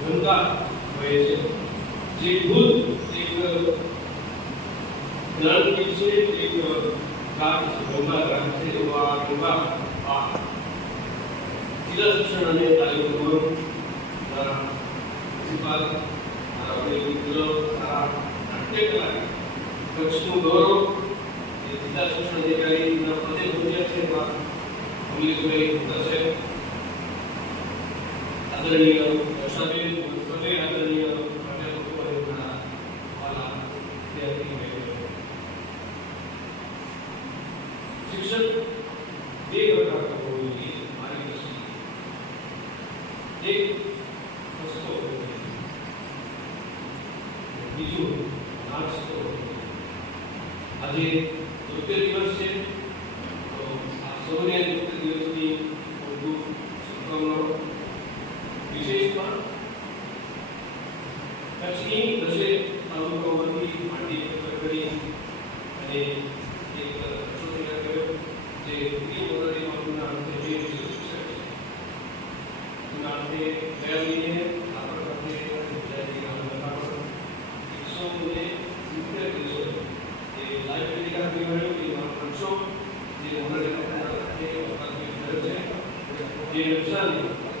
ગંગા વહે છે. જે ભૂત એક જ્ઞાનપીઠ છે, એક ઘાટ ગંગા ઘાટ છે, એવો આ આ જિલ્લા શિક્ષણ અને તાલીમ ભવન પ્રિન્સિપાલ આપણે કચ્છનું ગૌરવ જિલ્લા શિક્ષણ અધિકારીના પદે પહોંચ્યા છે એમાં થશે આદરણીય દર્શાબેન સર્વે આદરણીય પ્રાધ્યાપકો અને મારા વાલા વિદ્યાર્થી ભાઈઓ. શિક્ષક બે પ્રકારનો હોવો જોઈએ મારી દ્રષ્ટિએ એક રસ્તો હોવો જોઈએ બીજું નાસ્તો હોવો જોઈએ આજે તોતેર દિવસ છે તો આ સૌને તોતેર દિવસની ખૂબ ખૂબ શુભકામનાઓ વિશેષમાં કચ્છની દસેક તાલુકાઓમાંથી માટી એકત્ર કરી અને એક રસ્તો તૈયાર કર્યો જે પ્રી મોરારી બાપુના અંતે જે શિક્ષક છે એના અંતે ગયા મહિને આપણા અંતે ગુજરાતી ગામના એકસો ને સિત્તેર દિવસો એ લાઇબ્રેરી કાર્ડ નિવાડ્યું કે એમાં પાંચસો જે મોરારી બાપુના અંતે અકાદમી કર્યો છે જે નકશાની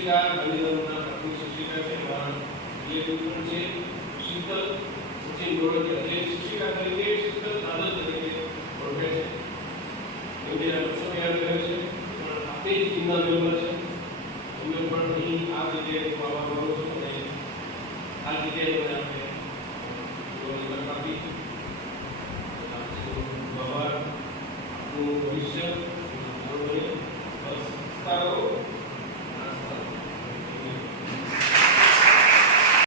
શિક્ષિકા ગાંધીધામના પ્રાથમિક શિક્ષિકા છે મારા રિલેટિવ પણ છે શીતલ સચિન ગોરડિયા જે શિક્ષિકા તરીકે શીતલ દાદલ તરીકે ઓળખે છે એમને આ નકશો તૈયાર કર્યો છે પણ આપણે જ ટીમના મેમ્બર છે અમે પણ અહીં આ જગ્યાએ આવવા માંગુ છું અને આ જગ્યાએ મને આપણે ગૌરવ આપી આપનું બહાર આપનું ભવિષ્ય